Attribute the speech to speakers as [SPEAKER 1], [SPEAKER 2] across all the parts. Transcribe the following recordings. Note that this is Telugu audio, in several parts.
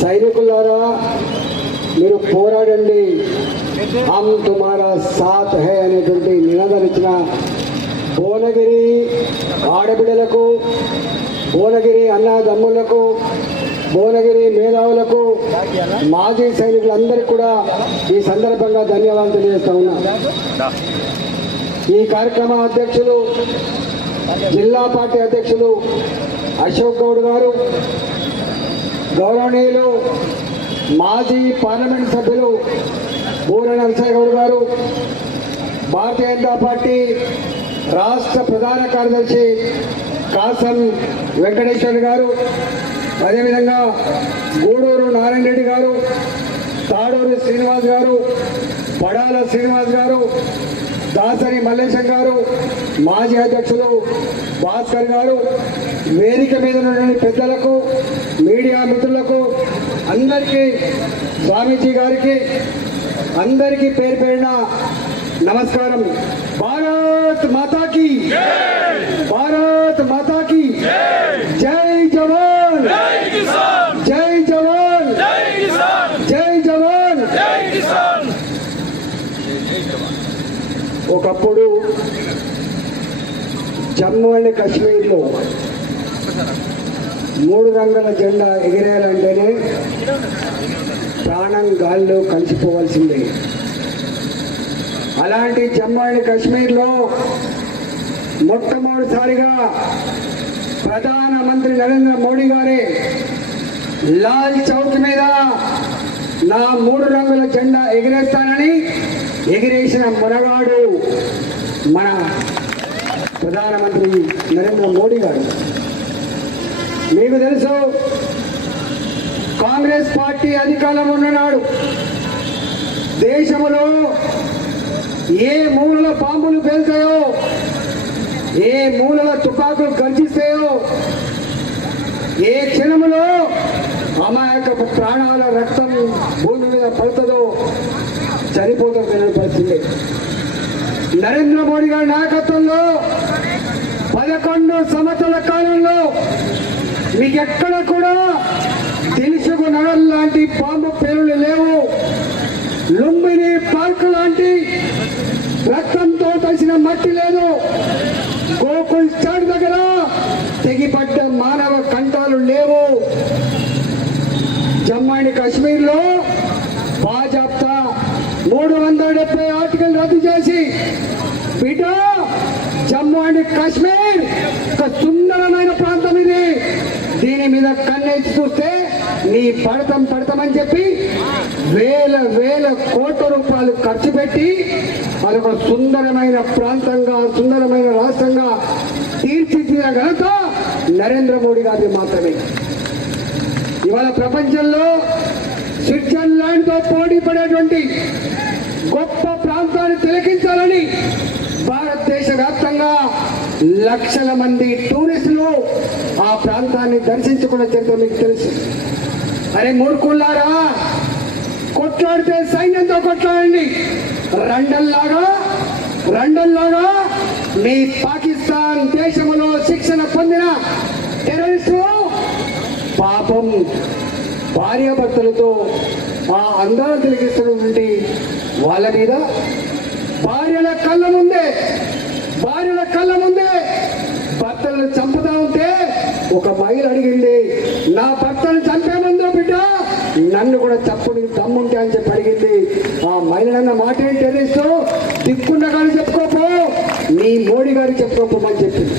[SPEAKER 1] సైనికులారా మీరు పోరాడండి. హమ్ తుమారా సాత్ హే అనేటువంటి నినాదాలు ఇచ్చిన భువనగిరి ఆడబిడ్డలకు భువనగిరి అన్నదమ్ములకు భువనగిరి మేధావులకు మాజీ సైనికులందరికీ కూడా ఈ సందర్భంగా ధన్యవాదాలు తెలియజేస్తా ఉన్నా. ఈ కార్యక్రమ అధ్యక్షులు జిల్లా పార్టీ అధ్యక్షులు అశోక్ గౌడ్ గారు గౌరవనీయులు మాజీ పార్లమెంట్ సభ్యులు బూర నరసయ్య గారు భారతీయ జనతా పార్టీ రాష్ట్ర ప్రధాన కార్యదర్శి కాసం వెంకటేశ్వర్ గారు అదేవిధంగా గూడూరు నారాయణ రెడ్డి గారు తాడూరు శ్రీనివాస్ గారు పడాల శ్రీనివాస్ గారు దాసరి మల్లేశం గారు మాజీ అధ్యక్షులు భాస్కర్ గారు వేదిక మీద పెద్దలకు మీడియా మిత్రులకు అందరికీ స్వామీజీ గారికి అందరికీ పేరు పేరిన నమస్కారం. భారత్ మాతాకి! భారత్ మాతాకి! జై జవాన్ జై జవాన్ జై జవాన్ ఒకప్పుడు జమ్మూ అండ్ కాశ్మీర్లో మూడు రంగుల జెండా ఎగిరేయాలంటేనే ప్రాణం గాల్లో కలిసిపోవాల్సిందే. అలాంటి జమ్మూ అండ్ కాశ్మీర్లో మొట్టమొదటిసారిగా ప్రధానమంత్రి నరేంద్ర మోడీ గారే లాల్ చౌక్ మీద నా మూడు రంగుల జెండా ఎగిరేస్తానని ఎగిరేసిన మునగాడు మన ప్రధానమంత్రి నరేంద్ర మోడీ గారు. మీకు తెలుసు కాంగ్రెస్ పార్టీ అధికారంలో ఉన్ననాడు దేశంలో ఏ మూలల పాములు పెళ్తాయో ఏ మూలల తుపాకులు గర్జిస్తాయో ఏ క్షణములో అమాయక ప్రాణాల రక్తం భూమి మీద పడుతుందో చనిపోతుంది పరిస్థితి నరేంద్ర మోడీ గారి నాయకత్వంలో పదకొండు సంవత్సరాల కాలంలో మీకు ఎక్కడ కూడా తెలుసుకు నగర్ లాంటి పాము పేరులు లేవు. లుంబిని పార్క్ లాంటి రక్తంతో తడిసిన మట్టి లేదు. గోకుల్ స్టాడ్ దగ్గర తెగిపడ్డ మానవ కంఠాలు లేవు. జమ్మూ అండ్ కాశ్మీర్లో బాజాప్తా మూడు వందల డెబ్బై ఆర్టికల్ రద్దు చేసి బిడ్డ జమ్మూ అండ్ కాశ్మీర్ ఒక సుందరమైన ప్రాంతం ఇది. దీని మీద కన్నెత్తి చూస్తే నీ పడతాం పడతామని చెప్పి వేల వేల కోట్ల రూపాయలు ఖర్చు పెట్టి అదొక సుందరమైన ప్రాంతంగా సుందరమైన రాష్ట్రంగా తీర్చిదిద్దిన ఘనత నరేంద్ర మోడీ గారి మాత్రమే. ఇవాళ ప్రపంచంలో స్విట్జర్లాండ్తో పోటీ పడేటువంటి గొప్ప ప్రాంతాన్ని తిలకించాలని భారతదేశ వ్యాప్తంగా లక్షల మంది టూరిస్టులు ఆ ప్రాంతాన్ని దర్శించుకున్న చరిత్ర మీకు తెలుసు. అరే మూర్ఖుల్లారా కొట్లాడితే సైన్యంతో కొట్లాడండి. రండల్లాగా రండల్లాగా మీ పాకిస్తాన్ దేశంలో శిక్షణ పొందిన టెర్రరిస్టులు పాపం భార్యాభర్తలతో ఆ అందాలు తిరిగిస్తున్నటువంటి వాళ్ళ మీద భార్యల కళ్ళ ముందే భార్యల కళ్ళ ముందే భర్తలను చంపుతా ఉంటే ఒక మహిళ అడిగింది నా భర్తను చంపే ముందు బిడ్డ నన్ను కూడా చప్పుడు దమ్ముంటే అని చెప్పి అడిగింది. ఆ మహిళనన్న మాట ఏంటి తెలుసు దిక్కున్న కానీ చెప్పుకోపో నీ మోడీ గారికి చెప్పుకోపోమని చెప్పింది.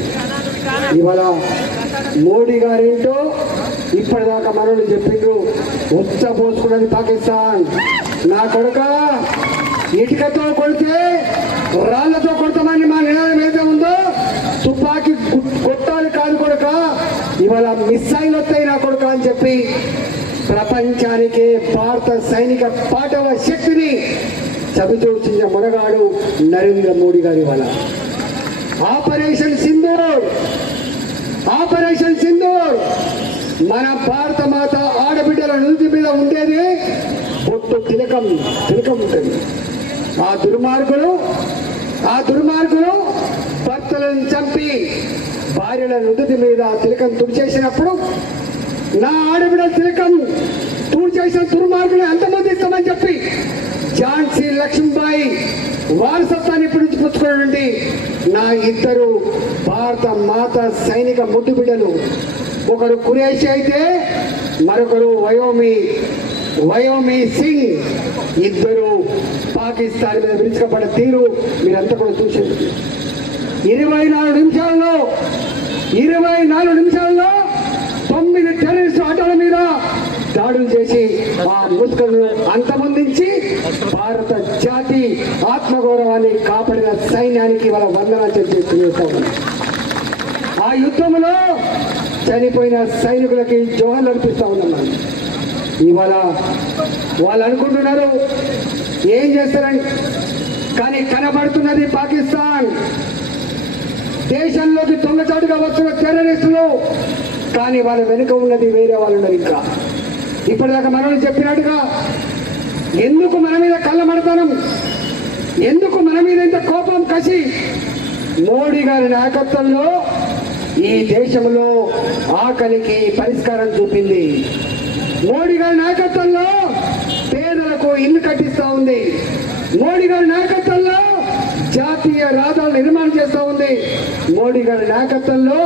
[SPEAKER 1] ఇవాళ మోడీ గారేంటో ఇప్పటిదాకా మనోళ్ళు చెప్పిండ్రు. ఉచ్చ పోసుకున్నది పాకిస్తాన్ నా కొడుక ఇటుకతో కొడితే రాళ్ళతో కొడతామని మా నినాదం ఏదైతే ఉందో తుపాకీ గు- కొట్టాలి కాదు కొడుక ఇవాళ మిస్సైల్ వస్తాయి నా కొడుక అని చెప్పి ప్రపంచానికి భారత సైనిక పాఠవ శక్తిని చవిచూచిన మొనగాడు నరేంద్ర మోడీ గారి ఇవాళ. ఆపరేషన్ సింధూర్! ఆపరేషన్ సింధూర్! మన భారత మాత ఆడబిడ్డల నుదుటి మీద ఉండేది పొట్టు తిలకం తిలకం ఉంటుంది. ఆ దుర్మార్గులు ఆ దుర్మార్గులు భర్తలను చంపి భార్యల నుదుటి మీద తిలకం తుడిచేసినప్పుడు నా ఆడబిడ్డ తిలకం తుడిచేసిన దుర్మార్గులు ఎంతమంది ఇస్తామని చెప్పి ఝాన్సీ లక్ష్మీబాయి వారసత్వాన్ని ఇప్పుడు నుంచి నా ఇద్దరు భారత మాత సైనిక ముద్దు బిడ్డలు. ఒకరు కురేషి అయితే మరొకరు వయోమి వయోమి సింగ్. ఇద్దరు పాకిస్తాన్ మీద విరుచుకపడ్డ తీరు మీరంతా కూడా చూసింది ఇరవై నాలుగు నిమిషాల్లో ఇరవై నాలుగు నిమిషాల్లో తొమ్మిది టెర్రరిస్ట్ ఆటల మీద దాడులు చేసి ఆ ముస్లింలను అంతమొందించి భారత జాతి ఆత్మగౌరవాన్ని కాపాడిన సైన్యానికి వాళ్ళ వందన చేస్తూ ఆ యుద్ధంలో చనిపోయిన సైనికులకి జోహాలు అర్పిస్తూ ఉన్నాం ఇవాళ వాళ్ళు అనుకుంటున్నారు ఏం చేస్తారని? కానీ కనబడుతున్నది పాకిస్తాన్. దేశంలోకి దొంగచాటుగా వస్తున్న టెర్రరిస్టులు కానీ వాళ్ళ వెనుక ఉన్నది వేరే వాళ్ళు ఉన్నారు ఇంకా. ఇప్పటిదాకా మనం చెప్పినట్టుగా ఎందుకు మన మీద కళ్ళమడతనం? ఎందుకు మన మీద ఇంత కోపం కసి? మోడీ గారి నాయకత్వంలో ఈ దేశంలో ఆకలికి పరిష్కారం చూపింది. మోడీ గారి నాయకత్వంలో పేదలకు ఇల్లు కట్టిస్తా ఉంది. మోడీ గారి నాయకత్వంలో జాతీయ రహదారులు నిర్మాణం చేస్తూ ఉంది. మోడీ గారి నాయకత్వంలో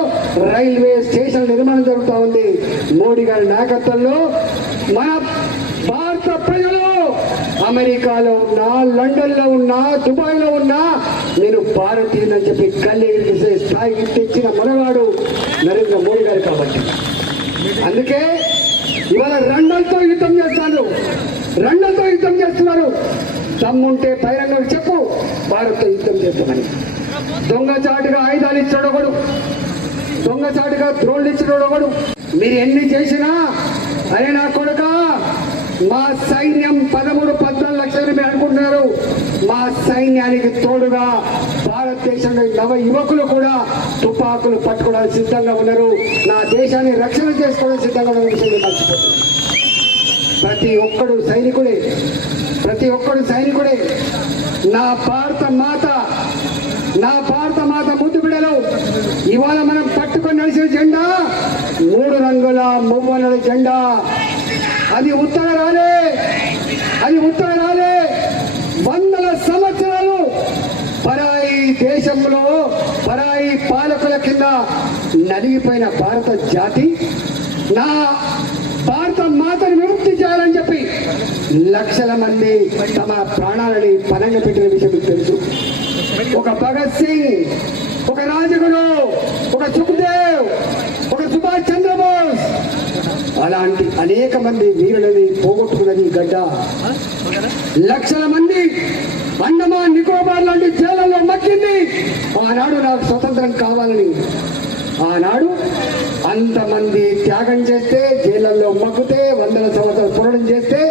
[SPEAKER 1] రైల్వే స్టేషన్ నిర్మాణం జరుగుతూ ఉంది. మోడీ గారి నాయకత్వంలో మన భారత ప్రజలు అమెరికాలో ఉన్నా లండన్లో ఉన్నా దుబాయ్లో ఉన్నా నేను భారతీయుని చెప్పి కళ్ళి స్థాయికి తెచ్చిన మనవాడు నరేంద్ర మోడీ గారు కాబట్టి. అందుకే ఇవాళ రెండలతో యుద్ధం చేస్తాడు రెండలతో యుద్ధం చేస్తున్నారు. దమ్ముంటే బహిరంగం చెప్పు. భారత్తో యుద్ధం చేస్తామని దొంగచాటుగా ఆయుధాలు ఇచ్చాడు ఒకడు. దొంగచాటుగా ద్రోళ్ళు ఇచ్చాడు ఒకడు. మీరు ఎన్ని చేసినా అరే నా కొడుక మా సైన్యం పదమూడు పద్నాలుగు లక్షలు మీరు అనుకుంటున్నారు. మా సైన్యానికి తోడుగా భారతదేశంలో నవ యువకులు కూడా తుపాకులు పట్టుకోవడానికి సిద్ధంగా ఉన్నారు. నా దేశాన్ని రక్షణ చేసుకోవడానికి సిద్ధంగా ఉన్న విషయం ప్రతి ఒక్కడు సైనికుడే. ప్రతి ఒక్కడు సైనికుడే. నా భారత మాత నా భారత మాత ముద్దు బిడలు ఇవాళ మనం పట్టుకొని నడిచిన జెండా మూడు రంగుల మువ్వల జెండా. అది ఉత్తర రాలే. అది ఉత్తర రాలే వందల సంవత్సరాలు ఈ దేశంలో పరాయి పాలకుల కింద నలిగిపోయిన భారత జాతి నా భారత మాతను విముక్తి చేయాలని చెప్పి లక్షల మంది తమ ప్రాణాలని పనంగా పెట్టిన విషయం మీకు తెలుసు. ఒక భగత్ సింగ్ ఒక రాజగురు ఒక సుఖదేవ్ ఒక సుభాష్ చంద్రబోస్ అలాంటి అనేక మంది వీరులని పోగొట్టుకున్నది గడ్డ. లక్షల మంది అండమాన్ నికోబార్ లాంటి జైలలో మక్కింది. ఆనాడు నాకు స్వతంత్రం కావాలని. ఆనాడు అంతమంది త్యాగం చేస్తే జైళ్ళల్లో మగ్గితే వందల సంవత్సరాలు పోరాటం చేస్తే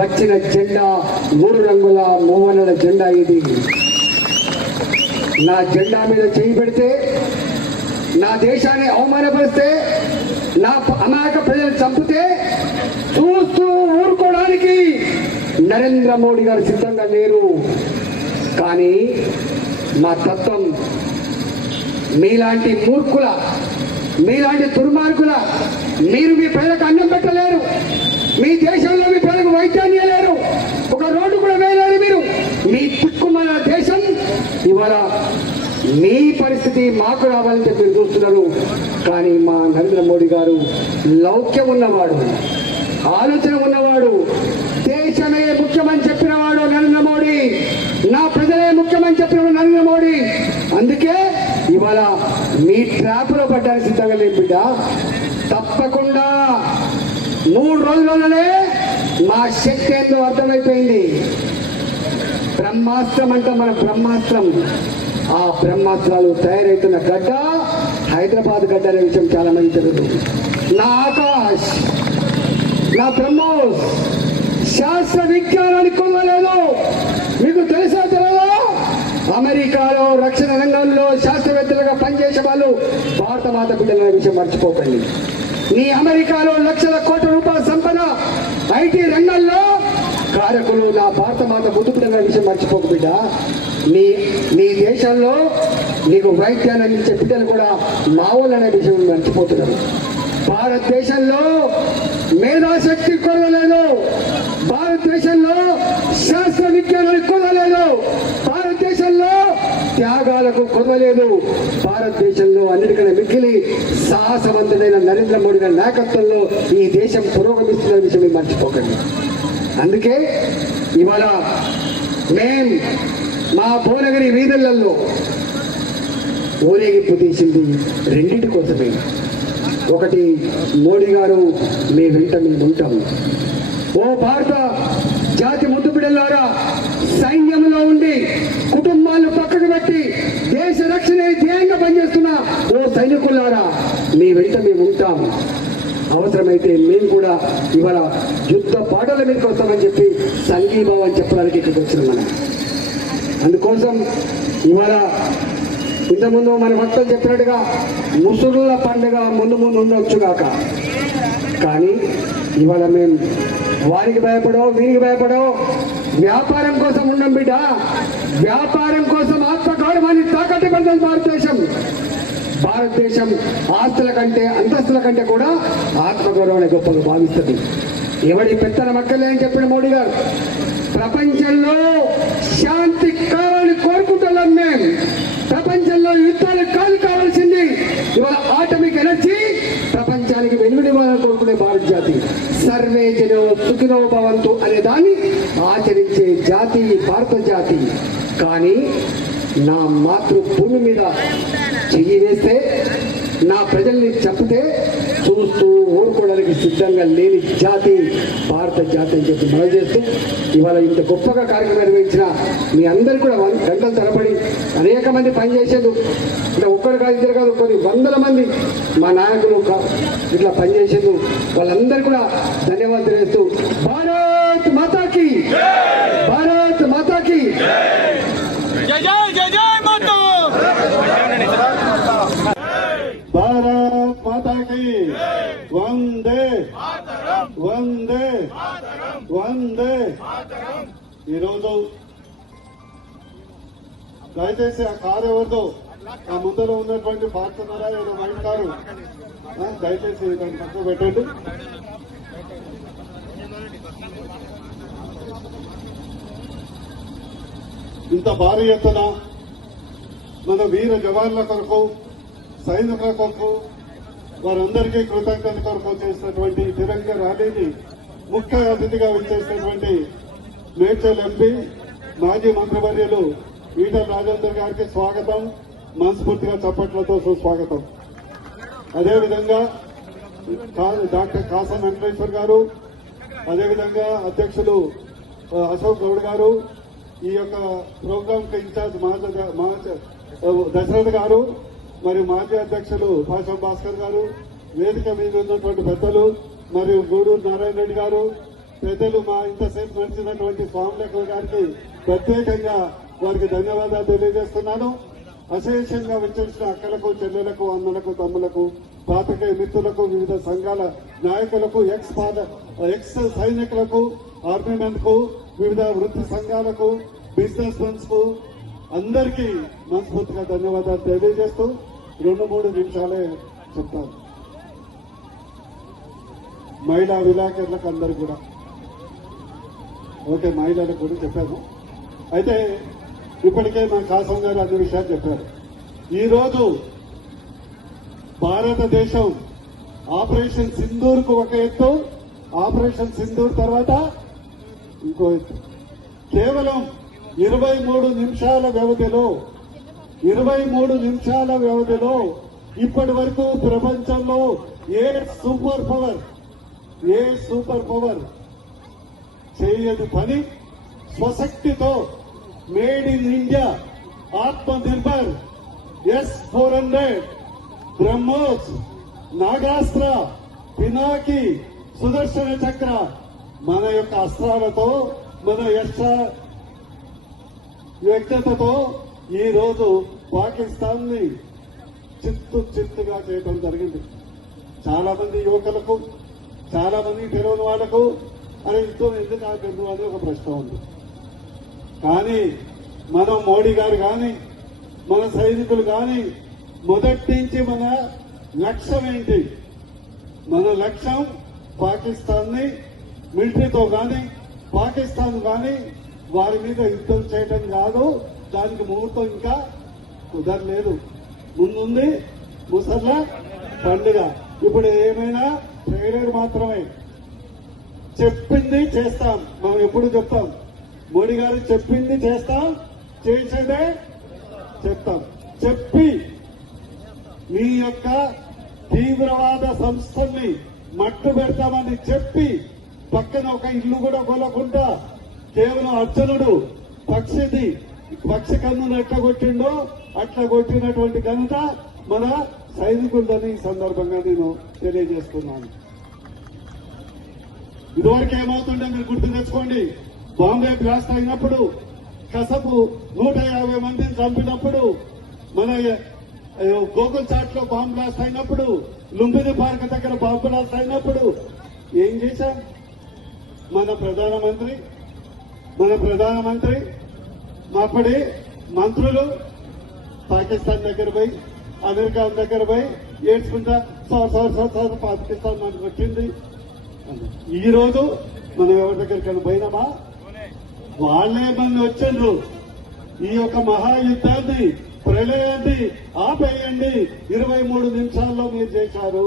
[SPEAKER 1] వచ్చిన జెండా మూడు రంగుల మూవన్నల జెండా ఇది. నా జెండా మీద చేయి పెడితే నా దేశాన్ని అవమానపరిస్తే నా అమాయక ప్రజలు చంపితే చూస్తూ ఊరు నరేంద్ర మోడీ గారు సిద్ధంగా లేరు. కానీ మా తత్వం మీలాంటి మూర్ఖుల మీలాంటి దుర్మార్గుల మీరు మీ ప్రజలకు అన్నం పెట్టలేరు. మీ దేశంలో మీ ప్రజలకు వైద్యాన్ని లేరు ఒక రోడ్డు కూడా వేయలేరు మీరు. మీ తిక్కుమల దేశం ఇవాళ మీ పరిస్థితి మాకు రావాలని చెప్పి చూస్తున్నారు. కానీ మా నరేంద్ర మోడీ గారు లౌక్యం ఉన్నవాడు ఆలోచన ఉన్నవాడు దేశమే ముఖ్యమని చెప్పినవాడు నరేంద్ర మోడీ నా ప్రజలే ముఖ్యమని చెప్పిన నరేంద్ర మోడీ. అందుకే ఇవాళ మీ ట్రాప్లో పడ్డానికి సిద్ధంగా లేదు బిడ్డ. తప్పకుండా మూడు రోజుల్లోనే మా శక్తి ఏందో అర్థమైపోయింది. బ్రహ్మాస్త్రం అంటే మన బ్రహ్మాస్త్రం. ఆ బ్రహ్మాస్త్రాలు తయారవుతున్న గడ్డ హైదరాబాద్ గడ్డ అనే విషయం చాలా మంది తెలియదు నా ఆకాష్ నా బ్రహ్మోస్ శాస్త్ర విజ్ఞానానికి కొనలేదు మీకు తెలుసా తెలియదా అమెరికాలో రక్షణ రంగంలో శాస్త్రవేత్తలుగా పనిచేసే వాళ్ళు భారత మాత తెలియని విషయం మర్చిపోకండి. నీ అమెరికాలో లక్షల కోట్ల రూపాయల సంపద ఐటీ రంగంలో కారకులు నా భారత మాత ముద్దు విషయం మర్చిపోకు బిడ్డ. నీ నీ దేశంలో నీకు వైద్యాన్ని అందించే బిడ్డలు కూడా మావోలు అనే విషయం మర్చిపోతున్నారు. భారతదేశంలో మేధాశక్తి కొరవలేదు అందాలకు కొరవలేదు భారతదేశంలో అన్నిటికన్నా మిక్కిలి సాహసవంతుడైన నరేంద్ర మోడీ గారి నాయకత్వంలో ఈ దేశం పురోగమిస్తున్న విషయం మర్చిపోకండి. అందుకే ఇవాళ మేం మా భువనగిరి వీధులలో ఊరేగింపు తీసింది రెండింటి కోసమే. ఒకటి మోడీ గారు మీ వెంట మేము ఉంటాము. ఓ భారత జాతి ముద్దు బిడ్డలారా సైన్యంలో ఉండి కుటుంబాలు పక్కకు పెట్టి దేశ రక్షణ ధ్యేయంగా పనిచేస్తున్న ఓ సైనికులారా మీ వెంట మేము ఉంటాం. అవసరమైతే మేము కూడా ఇవాళ యుద్ధ పాటల మీదకి వస్తామని చెప్పి సంఘీభావం చెప్పడానికి ఇక్కడికి వచ్చినాం మనం. అందుకోసం ఇవాళ ఇంతకుముందు మన భక్తులు చెప్పినట్టుగా ముసుగుల పండుగ ముందు ముందు ఉండొచ్చుగాక కానీ ఇవాళ మేము వారికి భయపడవు వీరికి భయపడవు వ్యాపారం కోసం ఉండం బిడ్డ. వ్యాపారం కోసం ఆత్మగౌరవాన్ని తాకట్టు పెడుతుంది భారతదేశం. భారతదేశం ఆస్తుల కంటే అంతస్తుల కంటే కూడా ఆత్మగౌరవాన్ని గొప్పగా భావిస్తుంది. ఎవడి పెత్తన మక్కలే అని చెప్పిన మోడీ గారు. ప్రపంచంలో శాంతి కావాలని కోరుకుంటున్నాం మేము ప్రపంచంలో యుద్ధాలు కాదు కావాల్సింది. ఇవాళ ఆటమిక్ ఎనర్జీ ప్రపంచానికి వెలుగునివ్వాలని కోరుకునే భారత జాతి. సర్వే జనో సుఖినో భవంతు అనే దాన్ని ఆచరించే జాతి భారత జాతి కానీ నా మాతృభూమి మీద చెయ్యి వేస్తే నా ప్రజల్ని చెప్తే చూస్తూ ఊరుకోవడానికి సిద్ధంగా లేని జాతి భారత జాతి అని చెప్పి మనం చేస్తూ ఇవాళ ఇంత గొప్పగా కార్యక్రమం నిర్వహించిన మీ అందరు కూడా గంటలు గంటల తరబడి అనేక మంది పనిచేసేది ఇట్లా ఒక్కరు కాదు ఇద్దరు కాదు కొన్ని వందల మంది మా నాయకులు ఇట్లా పనిచేసేది వాళ్ళందరూ కూడా ధన్యవాదాలు తెలియజేస్తూ భారత్ మాతాకి భారత్ మాతాకి
[SPEAKER 2] జై జై జై జై మాతా
[SPEAKER 3] భారత్ మాతా కి వందే వందే వందే ఈరోజు దయచేసి ఆ కారు ఎవరిదో ఆ ముందర ఉన్నటువంటి పాడుతున్నారా ఏదో మైండ్ కారు దయచేసి దాన్ని పక్కన పెట్టండి. ఇంత భారీ ఎత్తున మన వీర జవాన్ల కొరకు సైనికుల కొరకు వారందరికీ కృతజ్ఞత కొరకు చేసినటువంటి ఈ తిరంగ ర్యాలీని ముఖ్య అతిథిగా విచ్చేసినటువంటి మేడ్చల్ ఎంపీ మాజీ మంత్రివర్యులు ఈటల రాజేందర్ గారికి స్వాగతం. మనస్ఫూర్తిగా చప్పట్లతో సుస్వాగతం. అదేవిధంగా కా- డాక్టర్ కాసం వెంకటేశ్వర్ గారు అదేవిధంగా అధ్యక్షులు అశోక్ గౌడ్ గారు ఈ యొక్క ప్రోగ్రామ్ ఇన్ఛార్జ్ మహాజ- దశరథ్ గారు మరియు మాజీ అధ్యక్షులు భాషం భాస్కర్ గారు వేదిక మీద ఉన్నటువంటి పెద్దలు మరియు గూడూరు నారాయణ రెడ్డి గారు పెద్దలు మా ఇంతసేపు నడిచినటువంటి స్వాములక గారికి ప్రత్యేకంగా వారికి ధన్యవాదాలు తెలియజేస్తున్నాను. అశేషంగా విచ్చేసిన అక్కలకు చెల్లెలకు అన్నలకు తమ్ములకు పాత్రికేయ మిత్రులకు వివిధ సంఘాల నాయకులకు ఎక్స్ ఎక్స్ సైనికులకు ఆర్మీ మెన్కు వివిధ వృత్తి సంఘాలకు బిజినెస్ మెన్స్కు అందరికీ మనస్ఫూర్తిగా ధన్యవాదాలు తెలియజేస్తూ రెండు మూడు నిమిషాలే చెప్తాను. మహిళా విలేకరులకు అందరు కూడా. ఓకే మహిళలకు కూడా చెప్పాను. అయితే ఇప్పటికే మా కాసం గారు అన్ని విషయాలు చెప్పారు. ఈరోజు భారతదేశం ఆపరేషన్ సింధూర్కు ఒక ఎత్తు ఆపరేషన్ సింధూర్ తర్వాత ఇంకో ఎత్తు. కేవలం ఇరవై మూడు నిమిషాల వ్యవధిలో ఇరవై మూడు నిమిషాల వ్యవధిలో ఇప్పటి వరకు ప్రపంచంలో ఏ సూపర్ పవర్ ఏ సూపర్ పవర్ చేయని పని స్వశక్తితో made in India Atma Nirbhar S four hundred BrahMos Nagastra Pinaki Sudarshana Chakra మన యొక్క అస్త్రాలతో మన యశ వ్యక్తతతో ఈ రోజు పాకిస్తాన్ని చిత్తు చిత్తుగా చేయడం జరిగింది. చాలా మంది యువకులకు చాలా మంది తెలియని వాళ్ళకు అరే యుద్ధం ఎందుకు ఆపేందు అని ఒక ప్రశ్న ఉంది. కానీ మనం మోడీ గారు కానీ మన సైనికులు కానీ మొదటి నుంచి మన లక్ష్యం ఏంటి? మన లక్ష్యం పాకిస్తాన్ని మిలిటరీతో కానీ పాకిస్తాన్ కానీ వారి మీద యుద్ధం చేయడం కాదు. దానికి ముహూర్తం ఇంకా కుదరలేదు. ముందుంది ముసర్ల పండుగ. ఇప్పుడు ఏమైనా ట్రైలర్ మాత్రమే. చెప్పింది చేస్తాం. మనం ఎప్పుడు చెప్తాం? మోడీ గారు చెప్పింది చేస్తాం? చేసేదే చెప్తాం. చెప్పి మీ యొక్క తీవ్రవాద సంస్థల్ని మట్టు పెడతామని చెప్పి పక్కన ఒక ఇల్లు కూడా కొనకుండా కేవలం అర్జునుడు పక్షిది పక్షి కన్నును ఎట్లా కొట్టిండో అట్లా కొట్టినటువంటి ఘనత మన సైనికులని ఈ సందర్భంగా నేను తెలియజేస్తున్నాను. ఇదివరకు ఏమవుతుండే మీరు గుర్తు తెచ్చుకోండి. బాంబే బ్లాస్ట్ అయినప్పుడు కసపు నూట యాభై మందిని చంపినప్పుడు మన గోకుల్ చాట్లో బాంబ్ బ్లాస్ట్ అయినప్పుడు లుంబిని పార్క్ దగ్గర బాంబు బ్లాస్ట్ అయినప్పుడు ఏం చేశాం? మన ప్రధానమంత్రి మన ప్రధానమంత్రి అప్పటి మంత్రులు పాకిస్తాన్ దగ్గర పోయి అమెరికా దగ్గర పోయి ఏడ్చుకుంటా sir sir sir sir Pakistan మనకు వచ్చింది ఈ రోజు మనం ఎవరి దగ్గరికి పోయినామా? వాళ్ళే మంది వచ్చిండ్రు. ఈ యొక్క మహాయుద్ధాన్ని ప్రళయాన్ని ఆపేయండి. ఇరవై మూడు నిమిషాల్లో మీరు చేశారు.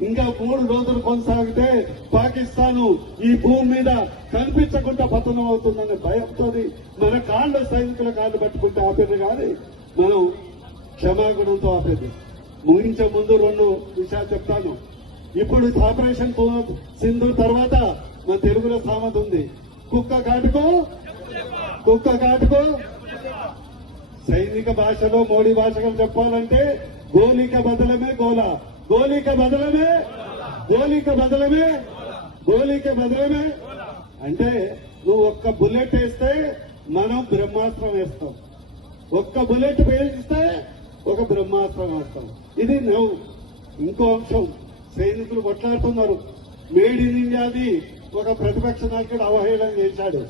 [SPEAKER 3] ఇంకా మూడు రోజులు కొనసాగితే పాకిస్తాన్ ఈ భూమి మీద కనిపించకుండా పతనం అవుతుందనే భయంతో మన కాళ్ళ సైనికుల కాళ్ళు పట్టుకుంటే ఆపేది కానీ మనం క్షమాగుణంతో ఆపేది. ముగించే ముందు రెండు విషయాలు చెప్తాను. ఇప్పుడు ఆపరేషన్ సింధు తర్వాత మన తెలుగులో సామెత ఉంది. కుక్క కాటుకో? కుక్క కాటుకో? సైనిక భాషలో మోడీ భాషగా చెప్పాలంటే గోలిక బదలమే గోల గోలిక బదలమే? గోలిక బదలమే? గోలిక బదలమే? అంటే నువ్వు ఒక్క బుల్లెట్ వేస్తే మనం బ్రహ్మాస్త్రం వేస్తాం. ఒక్క బుల్లెట్ పేలిస్తే ఒక బ్రహ్మాస్త్రం వేస్తాం. ఇది నవ్వు ఇంకో అంశం. సైనికులు కొట్లాడుతున్నారు. మేడ్ ఇన్ ఇండియాది ఒక ప్రతిపక్ష నాయకుడు అవహేళన చేశాడు.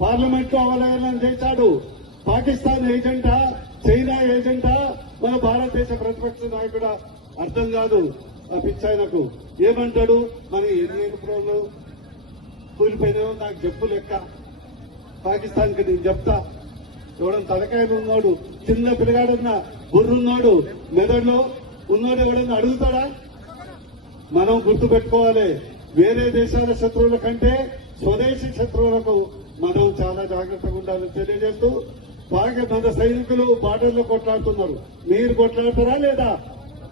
[SPEAKER 3] పార్లమెంట్లో అవహేళన చేశాడు. పాకిస్తాన్ ఏజెంటా? చైనా ఏజెంటా? మన భారతదేశ ప్రతిపక్ష నాయకుడు? అర్థం కాదు ఆ పిచ్చాయనకు ఏమంటాడు? మన ఎన్ని ఎన్నికలు కూలిపోయినాయో నాకు చెప్పు లెక్క. పాకిస్తాన్కి నేను చెప్తా. ఎవడన్నా తలకాయలు ఉన్నాడు చిన్న పిల్లగాడున్న బుర్రున్నాడు మెదడులో ఉన్నాడు ఎవడన్నా అడుగుతాడా? మనం గుర్తు పెట్టుకోవాలి వేరే దేశాల శత్రువుల కంటే స్వదేశీ శత్రువులకు మనం చాలా జాగ్రత్తగా ఉండాలని తెలియజేస్తూ బాగా మన సైనికులు బార్డర్లో కొట్లాడుతున్నారు. మీరు కొట్లాడతారా లేదా?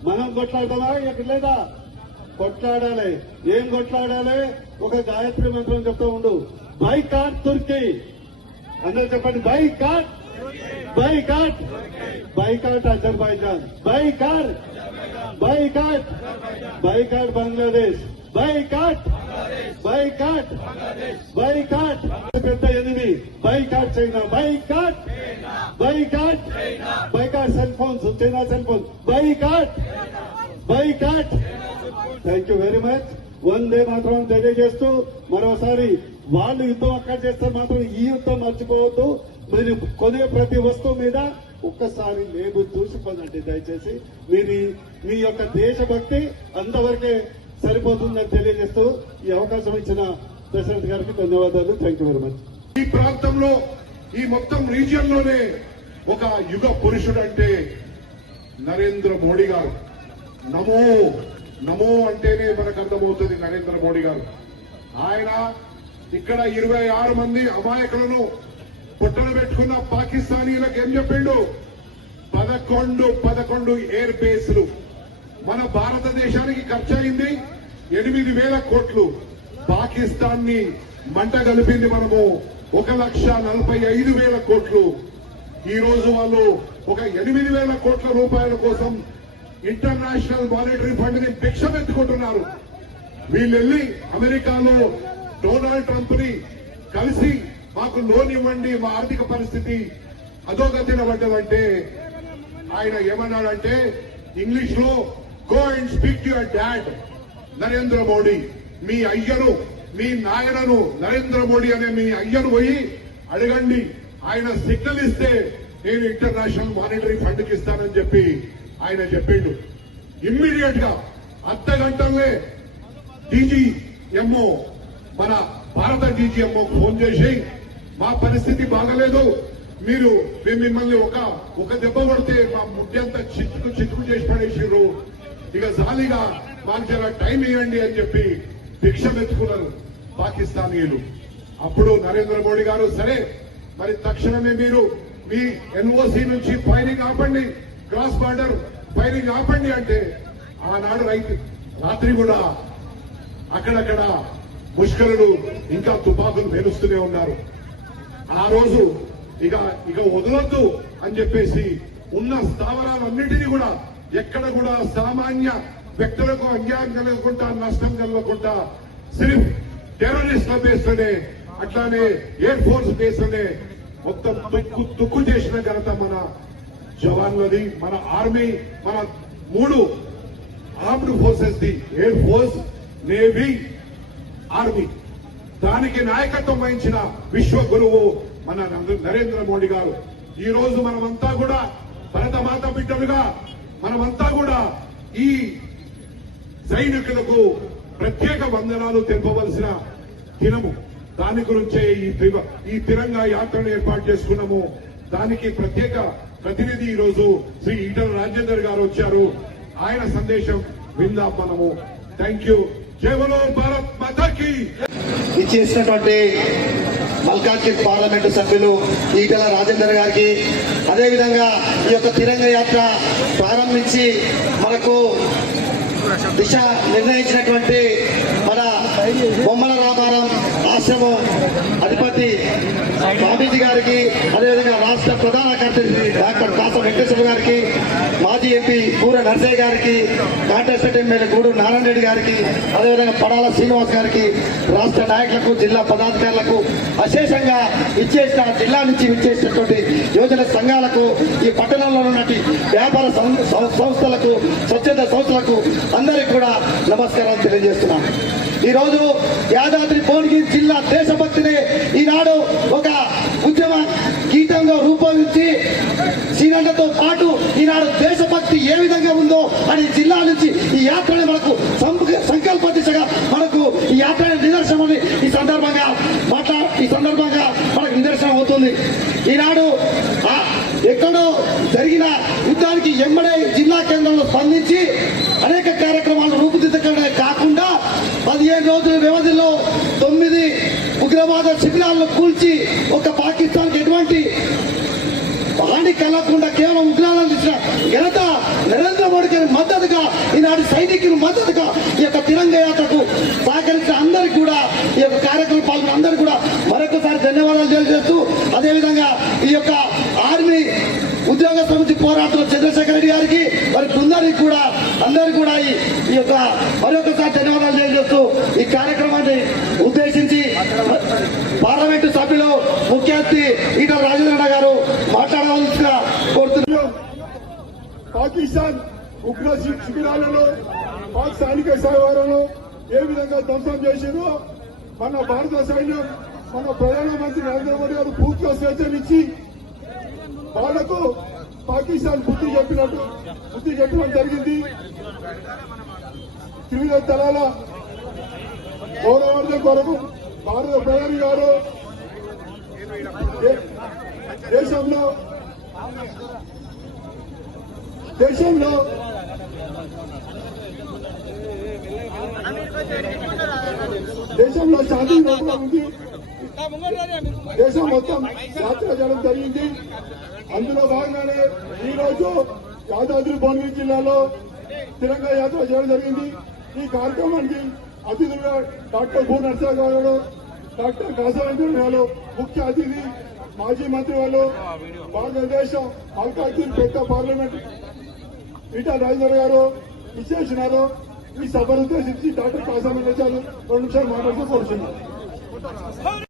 [SPEAKER 3] మనం కొట్లాడతామా? ఇక్కడ లేదా? కొట్లాడాలి. ఏం కొట్లాడాలి? ఒక గాయత్రి మంత్రం చెప్తా ఉండు. Boycott Turkey. అందరూ చెప్పండి boycott by boycott boycott boycott Azerbaijan boycott boycott Bangladesh boycott by boycott boycott పెద్ద enemy boycott China boycott boycott boycott cell phones China cell phones boycott boycott thank you very much Vande Mataram తెలియజేస్తూ మరోసారి వాళ్ళు యుద్ధం అక్కడ చేస్తే మాత్రం ఈ యుద్ధం మర్చిపోవద్దు. మీరు కొనే ప్రతి వస్తువు మీద ఒక్కసారి లేదు చూసి దయచేసి. మీరు మీ యొక్క దేశభక్తి అంతవరకే సరిపోతుందని తెలియజేస్తూ ఈ అవకాశం ఇచ్చిన ప్రెసిడెంట్ గారికి ధన్యవాదాలు. థ్యాంక్ యూ వెరీ మచ్
[SPEAKER 4] ఈ ప్రాంతంలో ఈ మొత్తం రీజియన్లోనే ఒక యుగ పురుషుడు అంటే నరేంద్ర మోడీ గారు. నమో నమో అంటేనే మనకు అర్థమవుతుంది నరేంద్ర మోడీ గారు. ఆయన ఇక్కడ ఇరవై ఆరు మంది అమాయకులను పుట్టలు పెట్టుకున్న పాకిస్తానీలకు ఏం చెప్పిండు? పదకొండు పదకొండు ఎయిర్ బేస్లు మన భారతదేశానికి ఖర్చు అయింది ఎనిమిది వేల కోట్లు. పాకిస్తాన్ని మంట కలిపింది మనము ఒక లక్ష నలభై ఐదు వేల కోట్లు. ఈ రోజు వాళ్ళు ఒక ఎనిమిది వేల కోట్ల రూపాయల కోసం ఇంటర్నేషనల్ మానిటరీ ఫండ్ని భిక్ష పెట్టుకుంటున్నారు వీళ్ళెళ్ళి అమెరికాలో డొనాల్డ్ ట్రంప్ని కలిసి మాకు లోన్ ఇవ్వండి మా ఆర్థిక పరిస్థితి అధోగతిన పడ్డదంటే ఆయన ఏమన్నాడంటే ఇంగ్లీష్లో go and speak to your dad Narendra Modi. మీ అయ్యను మీ నాయనను నరేంద్ర మోడీ అనే మీ అయ్యను పోయి అడగండి. ఆయన సిగ్నల్ ఇస్తే నేను ఇంటర్నేషనల్ మానిటరీ ఫండ్కి ఇస్తానని చెప్పి ఆయన చెప్పిండు. ఇమ్మీడియట్గా అర్ధ గంటలే డీజీఎంఓ మన భారత డీజీఎంఓ ఫోన్ చేసి మా పరిస్థితి బాగలేదు. మీరు మేము మిమ్మల్ని ఒక ఒక దెబ్బ కొడితే మా ముడ్డి అంతా చితుకు చితుకు చేసి పడేసారు ఇక జాలిగా మాకు చాలా టైం ఇవ్వండి అని చెప్పి భిక్ష మెచ్చుకున్నారు పాకిస్తానీయులు. అప్పుడు నరేంద్ర మోడీ గారు సరే మరి తక్షణమే మీరు మీ ఎన్ఓసి నుంచి ఫైరింగ్ ఆపండి. క్రాస్ బార్డర్ ఫైరింగ్ ఆపండి అంటే ఆనాడు రైతు రాత్రి కూడా అక్కడక్కడ ముష్కరులు ఇంకా తుపాకులు పేలుస్తూనే ఉన్నారు. ఆ రోజు ఇక ఇక వదలొద్దు అని చెప్పేసి ఉన్న స్థావరాలన్నింటినీ కూడా ఎక్కడ కూడా సామాన్య వ్యక్తులకు అన్యాయం కలగకుండా నష్టం కలగకుండా సిర్ఫ్ టెర్రరిస్ట్ల బేస్తోనే అట్లానే ఎయిర్ ఫోర్స్ బేస్తోనే మొత్తం తుక్కు తుక్కు చేసిన ఘనత మన జవాన్లది మన ఆర్మీ మన మూడు armed forces the air force navy army. దానికి నాయకత్వం వహించిన విశ్వ గురువు మన నరేంద్ర మోడీ గారు. ఈ రోజు మనమంతా కూడా భరత మాత బిడ్డలుగా మనమంతా కూడా ఈ సైనికులకు ప్రత్యేక వందనాలు తెలపవలసిన దినము. దాని గురించే ఈ ఈ తిరంగా యాత్రను ఏర్పాటు చేసుకున్నాము. దానికి ప్రత్యేక ప్రతినిధి ఈ రోజు శ్రీ ఈటల రాజేందర్ గారు వచ్చారు. ఆయన సందేశం విందాం మనము. థ్యాంక్ యూ జయవలో
[SPEAKER 5] ఇచ్చేసినటువంటి మల్కాజ్గిరి పార్లమెంటు సభ్యులు ఈటల రాజేందర్ గారికి. అదేవిధంగా ఈ యొక్క తిరంగ యాత్ర ప్రారంభించి మనకు దిశ నిర్ణయించినటువంటి మన బొమ్మల రామారం ఆశ్రమం అధిపతి స్వామీజీ గారికి అదేవిధంగా రాష్ట్ర ప్రధాన కార్యదర్శి డాక్టర్ కాసం వెంకటేశ్వర గారికి మాజీ ఎంపీ పూర నర్సయ్య గారికి కాంటెస్టెడ్ ఎమ్మెల్యే గూడు నారాయణ రెడ్డి గారికి అదేవిధంగా పడాల శ్రీనివాస్ గారికి రాష్ట్ర నాయకులకు జిల్లా పదాధికారులకు అశేషంగా ఇచ్చేసిన జిల్లా నుంచి ఇచ్చేసినటువంటి యోజన సంఘాలకు ఈ పట్టణంలో ఉన్నటువంటి వ్యాపార సం- సంస్థలకు స్వచ్ఛత సంస్థలకు అందరికీ కూడా నమస్కారాలు తెలియజేస్తున్నాను. ఈరోజు యాదాద్రి భువనగిరి జిల్లా దేశభక్తిని ఈనాడు ఒక ఉద్యమ గీతంగా రూపొందించి శ్రీలంకతో పాటు ఈనాడు దేశభక్తి ఏ విధంగా ఉందో అని జిల్లా నుంచి ఈ యాత్రని మనకు సంకల్ప దిశగా మనకు ఈ యాత్ర నిదర్శనమని ఈ సందర్భంగా మాట్లా ఈ సందర్భంగా మనకు నిదర్శనం అవుతుంది. ఈనాడు ఎక్కడో జరిగిన యుద్ధానికి ఎమ్మడే జిల్లా కేంద్రంలో స్పందించి అనేక కార్యక్రమాలు రూపుదిద్దడమే కాకుండా పదిహేను రోజుల వ్యవధిలో తొమ్మిది ఉగ్రవాద శిబిరాలను కూల్చి ఒక పాకిస్తాన్కి ఎటువంటి కాకుండా కేవలం ఉగ్రాలను ఇచ్చిన ఘనత నరేంద్ర మోడీ గారి మద్దతుగా ఈనాటి సైనికులు మద్దతుగా ఈ యొక్క తిరంగ యాత్రకు సహకరించిన అందరికీ కూడా ఈ యొక్క కార్యక్రమం పాల్గొన్న అందరికీ కూడా మరొకసారి ధన్యవాదాలు తెలియజేస్తూ అదేవిధంగా ఈ యొక్క ఆర్మీ ఉద్యోగ సమితి పోరాటం చంద్రశేఖర రెడ్డి గారికి మరి బృందానికి కూడా అందరికీ కూడా ఈ ఈ యొక్క మరొకసారి ధన్యవాదాలు తెలియజేస్తూ ఈ కార్యక్రమాన్ని ఉద్దేశించి పార్లమెంటు సభ్యులు ముఖ్య అతిథి ఈటల రాజేంద్ర గారు మాట్లాడవలసిగా కోరుతున్నాను
[SPEAKER 6] పాకిస్తాన్ ఉగ్ర శిబిరాలలో పాక్ సైనిక ఏ విధంగా ధ్వంసం చేసిందో మన భారత సైన్యం మన ప్రధానమంత్రి నరేంద్ర మోడీ గారు పూర్తిగా స్వేచ్ఛనిచ్చి వాళ్ళకు పాకిస్తాన్ బుద్ధి చెప్పినట్టు బుద్ధి చెప్పడం జరిగింది. త్రివిధ దళాల గౌరవార్థం కొరకు భారత ప్రధాని గారు దేశంలో దేశంలో దేశంలో శాంతి ఉంది. దేశం మొత్తం యాత్ర చేయడం జరిగింది. అందులో భాగంగానే ఈ రోజు యాదాద్రి భువనగిరి జిల్లాలో తిరంగా యాత్ర చేయడం జరిగింది. ఈ కార్యక్రమానికి అతిథులుగా డాక్టర్ భూ నరసరావు గారు డాక్టర్ కాసవేంద్ర గారు ముఖ్య అతిథి మాజీ మంత్రి వాళ్ళు భారతదేశం మల్కాజ్గిరి పెద్ద పార్లమెంట్ ఈటా రాజేంద్ర గారు విచ్చేసినారు ఈ సభను ఉద్దేశించి డాక్టర్ కాసామని కాసామ రెండు నిమిషాలు మాట్లాడుతూ కూర్చున్నారు